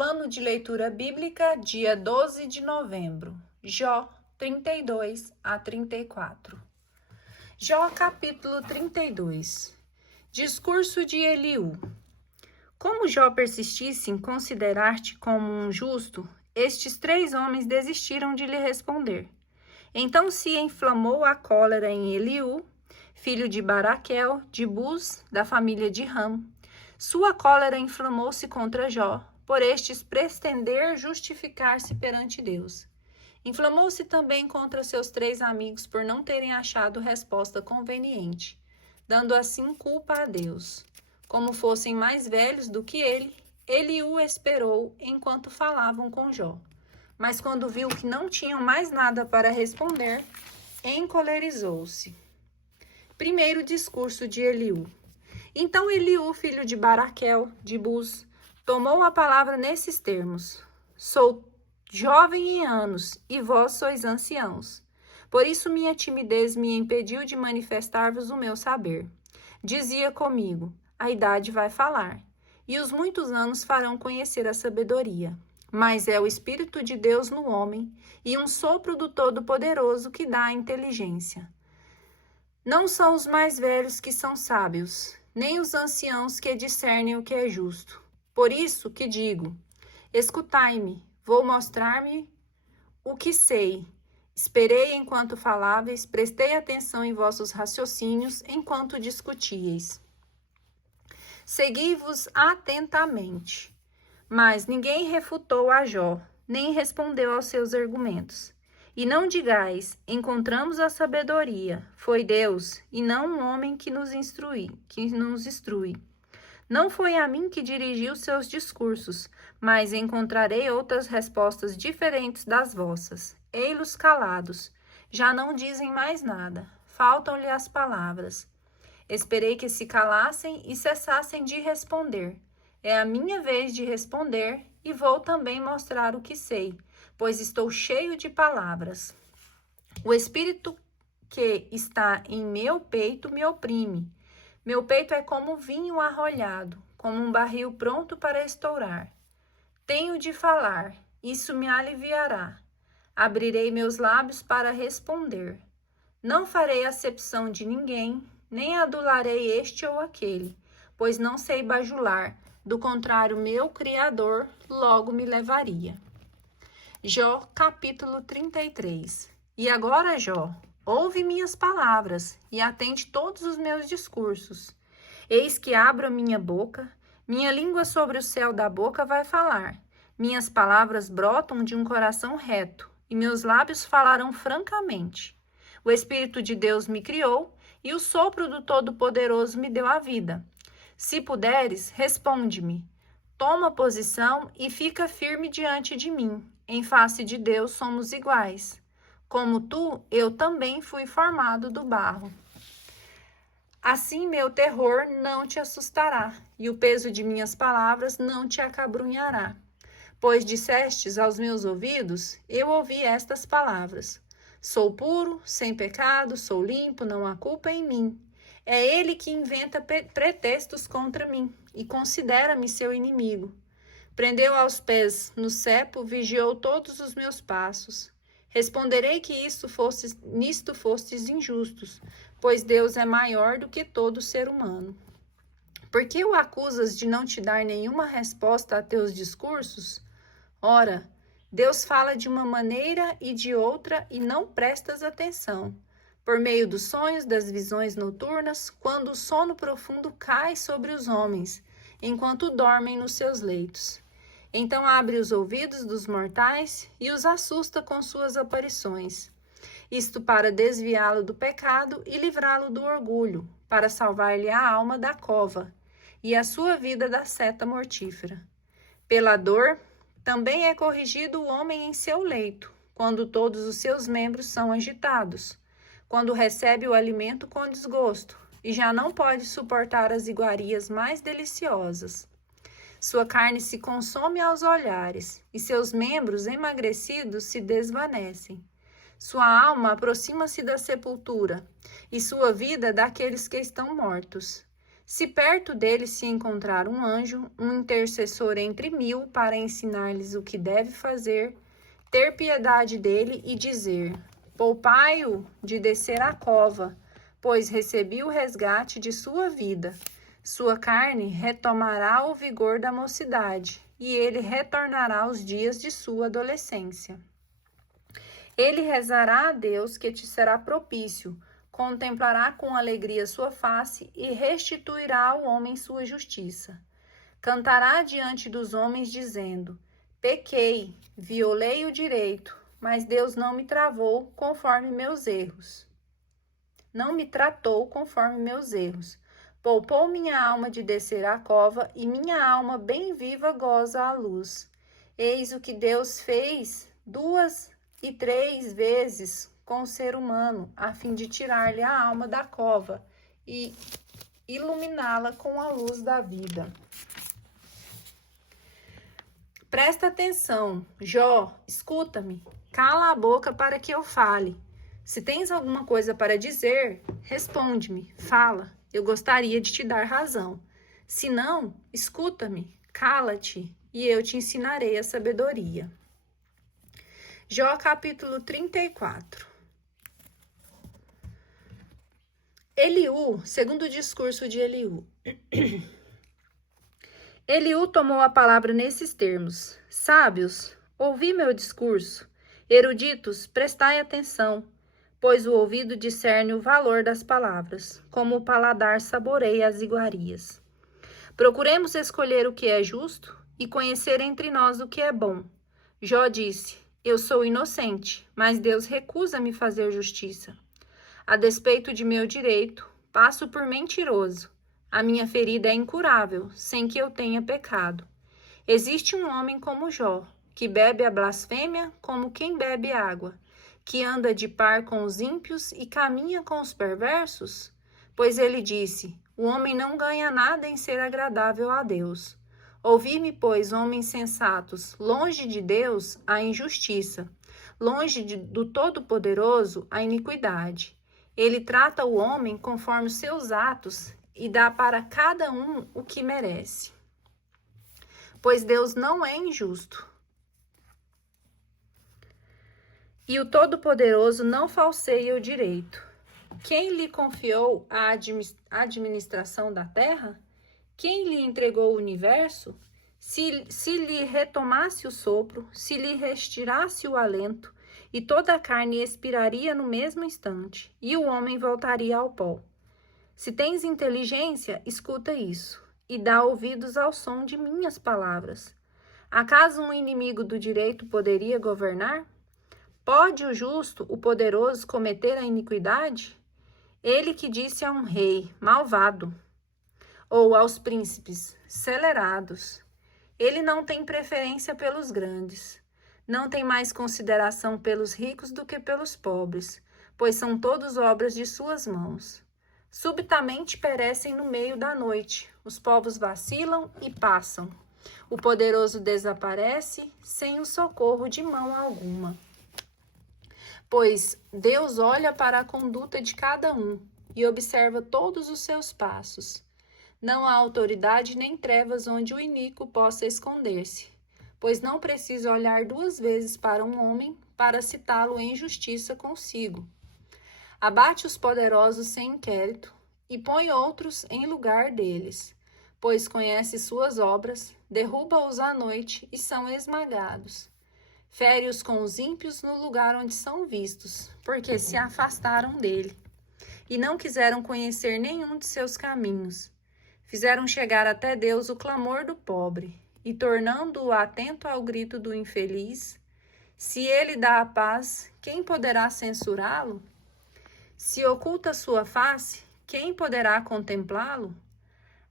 Plano de leitura bíblica, dia 12 de novembro. Jó 32 a 34. Jó capítulo 32. Discurso de Eliú. Como Jó persistisse em considerar-te como um justo, estes 3 homens desistiram de lhe responder. Então se inflamou a cólera em Eliú, filho de Baraquel, de Buz, da família de Ram. Sua cólera inflamou-se contra Jó, por estes pretender justificar-se perante Deus. Inflamou-se também contra seus 3 amigos por não terem achado resposta conveniente, dando assim culpa a Deus. Como fossem mais velhos do que ele, Eliú esperou enquanto falavam com Jó. Mas quando viu que não tinham mais nada para responder, encolerizou-se. Primeiro discurso de Eliú. Então Eliú, filho de Baraquel, de Buz, tomou a palavra nesses termos: Sou jovem em anos, e vós sois anciãos. Por isso minha timidez me impediu de manifestar-vos o meu saber. Dizia comigo: a idade vai falar, e os muitos anos farão conhecer a sabedoria. Mas é o Espírito de Deus no homem, e um sopro do Todo-Poderoso que dá a inteligência. Não são os mais velhos que são sábios, nem os anciãos que discernem o que é justo. Por isso que digo: escutai-me, vou mostrar-me o que sei. Esperei enquanto faláveis, prestei atenção em vossos raciocínios enquanto discutíeis. Segui-vos atentamente. Mas ninguém refutou a Jó, nem respondeu aos seus argumentos. E não digais: encontramos a sabedoria. Foi Deus, e não um homem que nos instrui. Não foi a mim que dirigiu seus discursos, mas encontrarei outras respostas diferentes das vossas. Ei-los calados, já não dizem mais nada, faltam-lhe as palavras. Esperei que se calassem e cessassem de responder. É a minha vez de responder e vou também mostrar o que sei, pois estou cheio de palavras. O espírito que está em meu peito me oprime. Meu peito é como vinho arrolhado, como um barril pronto para estourar. Tenho de falar, isso me aliviará. Abrirei meus lábios para responder. Não farei acepção de ninguém, nem adularei este ou aquele, pois não sei bajular, do contrário, meu Criador logo me levaria. Jó, capítulo 33. E agora, Jó, ouve minhas palavras e atende todos os meus discursos. Eis que abro a minha boca, minha língua sobre o céu da boca vai falar. Minhas palavras brotam de um coração reto, e meus lábios falarão francamente. O Espírito de Deus me criou, e o sopro do Todo-Poderoso me deu a vida. Se puderes, responde-me. Toma posição e fica firme diante de mim. Em face de Deus somos iguais. Como tu, eu também fui formado do barro. Assim meu terror não te assustará, e o peso de minhas palavras não te acabrunhará. Pois dissestes aos meus ouvidos, eu ouvi estas palavras. Sou puro, sem pecado, sou limpo, não há culpa em mim. É ele que inventa pretextos contra mim, e considera-me seu inimigo. Prendeu aos pés no cepo, vigiou todos os meus passos. Responderei que nisto fostes injustos, pois Deus é maior do que todo ser humano. Por que o acusas de não te dar nenhuma resposta a teus discursos? Ora, Deus fala de uma maneira e de outra e não prestas atenção. Por meio dos sonhos, das visões noturnas, quando o sono profundo cai sobre os homens, enquanto dormem nos seus leitos. Então abre os ouvidos dos mortais e os assusta com suas aparições. Isto para desviá-lo do pecado e livrá-lo do orgulho, para salvar-lhe a alma da cova e a sua vida da seta mortífera. Pela dor, também é corrigido o homem em seu leito, quando todos os seus membros são agitados, quando recebe o alimento com desgosto e já não pode suportar as iguarias mais deliciosas. Sua carne se consome aos olhares, e seus membros emagrecidos se desvanecem. Sua alma aproxima-se da sepultura, e sua vida daqueles que estão mortos. Se perto dele se encontrar um anjo, um intercessor entre 1000 para ensinar-lhes o que deve fazer, ter piedade dele e dizer: poupai-o de descer à cova, pois recebi o resgate de sua vida. Sua carne retomará o vigor da mocidade, e ele retornará aos dias de sua adolescência. Ele rezará a Deus, que te será propício, contemplará com alegria sua face e restituirá ao homem sua justiça. Cantará diante dos homens, dizendo: pequei, violei o direito, mas Deus não me travou conforme meus erros. Não me tratou conforme meus erros. Poupou minha alma de descer à cova, e minha alma bem viva goza a luz. Eis o que Deus fez 2 e 3 vezes com o ser humano, a fim de tirar-lhe a alma da cova e iluminá-la com a luz da vida. Presta atenção, Jó, escuta-me, cala a boca para que eu fale. Se tens alguma coisa para dizer, responde-me, fala, eu gostaria de te dar razão. Se não, escuta-me, cala-te, e eu te ensinarei a sabedoria. Jó capítulo 34. Eliú, segundo o discurso de Eliú. Eliú tomou a palavra nesses termos: sábios, ouvi meu discurso. Eruditos, prestai atenção, pois o ouvido discerne o valor das palavras, como o paladar saboreia as iguarias. Procuremos escolher o que é justo e conhecer entre nós o que é bom. Jó disse: eu sou inocente, mas Deus recusa-me fazer justiça. A despeito de meu direito, passo por mentiroso. A minha ferida é incurável, sem que eu tenha pecado. Existe um homem como Jó, que bebe a blasfêmia como quem bebe água, que anda de par com os ímpios e caminha com os perversos? Pois ele disse: o homem não ganha nada em ser agradável a Deus. Ouvi-me, pois, homens sensatos, longe de Deus a injustiça, longe do Todo-Poderoso a iniquidade. Ele trata o homem conforme os seus atos e dá para cada um o que merece. Pois Deus não é injusto. E o Todo-Poderoso não falseia o direito. Quem lhe confiou a administração da terra? Quem lhe entregou o universo? Se lhe retomasse o sopro, se lhe retirasse o alento, e toda a carne expiraria no mesmo instante, e o homem voltaria ao pó. Se tens inteligência, escuta isso, e dá ouvidos ao som de minhas palavras. Acaso um inimigo do direito poderia governar? Pode o justo, o poderoso, cometer a iniquidade? Ele que disse a um rei, malvado, ou aos príncipes, celerados. Ele não tem preferência pelos grandes, não tem mais consideração pelos ricos do que pelos pobres, pois são todos obras de suas mãos. Subitamente perecem no meio da noite, os povos vacilam e passam. O poderoso desaparece sem o socorro de mão alguma. Pois Deus olha para a conduta de cada um e observa todos os seus passos. Não há autoridade nem trevas onde o iníquo possa esconder-se, pois não precisa olhar 2 vezes para um homem para citá-lo em justiça consigo. Abate os poderosos sem inquérito e põe outros em lugar deles, pois conhece suas obras, derruba-os à noite e são esmagados. Fere-os com os ímpios no lugar onde são vistos, porque se afastaram dele, e não quiseram conhecer nenhum de seus caminhos. Fizeram chegar até Deus o clamor do pobre, e tornando-o atento ao grito do infeliz, se ele dá a paz, quem poderá censurá-lo? Se oculta sua face, quem poderá contemplá-lo?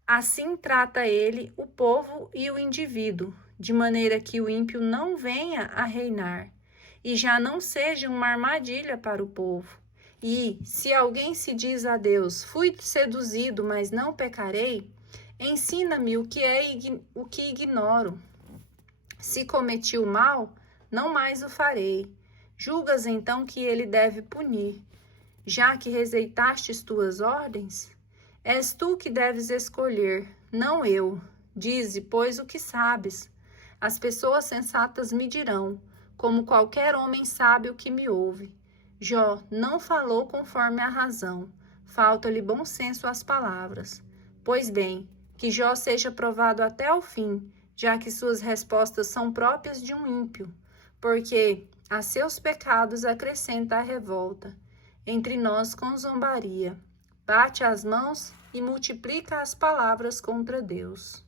Assim trata ele o povo e o indivíduo, de maneira que o ímpio não venha a reinar, e já não seja uma armadilha para o povo. E, se alguém se diz a Deus, fui seduzido, mas não pecarei, ensina-me o que ignoro. Se cometi o mal, não mais o farei. Julgas então que ele deve punir, já que rejeitaste tuas ordens? És tu que deves escolher, não eu. Dize, pois, o que sabes. As pessoas sensatas me dirão, como qualquer homem sábio que me ouve. Jó não falou conforme a razão, falta-lhe bom senso às palavras. Pois bem, que Jó seja provado até o fim, já que suas respostas são próprias de um ímpio, porque a seus pecados acrescenta a revolta. Entre nós com zombaria, bate as mãos e multiplica as palavras contra Deus.